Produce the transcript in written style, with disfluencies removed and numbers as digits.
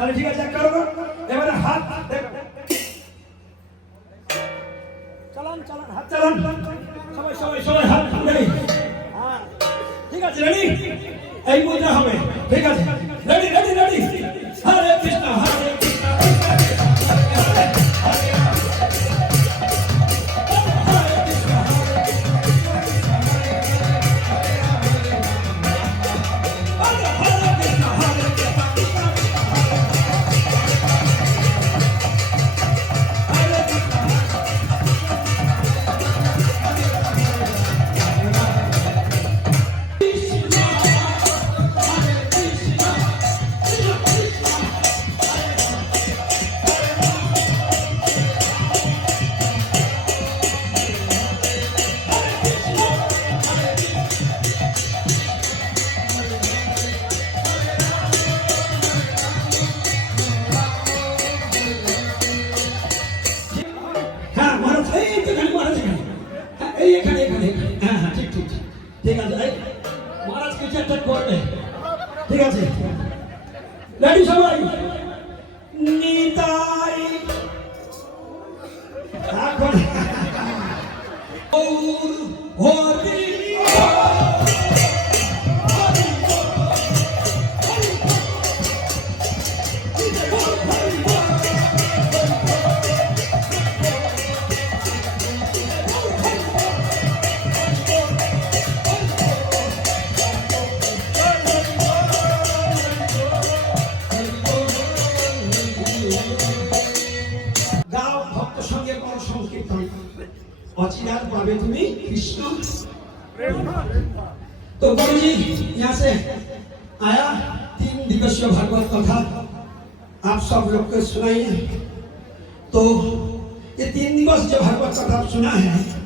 তাহলে ঠিক আছে, এক করো। এবারে হাত চালান চালান, হাত চালান, সবাই সবাই সবাই হাত রেডি। হ্যাঁ ঠিক আছে, রেডি। এই মুদ্রা হবে, ঠিক আছে, রেডি রেডি রেডি। হরে কৃষ্ণ হরে কৃষ্ণ ঠিক আছে, মহারাজ কিছু একটা করবে, ঠিক আছে, রেডি সবাই। নিতাই এখন হরি অচিরাত পাবে তুমি कृष्ण। तो गुरु जी यहाँ से आया 3 दिवसीय भागवत कथा आप सब लोग को सुनाइए। तो ये 3 दिवस जो भागवत कथा सुना है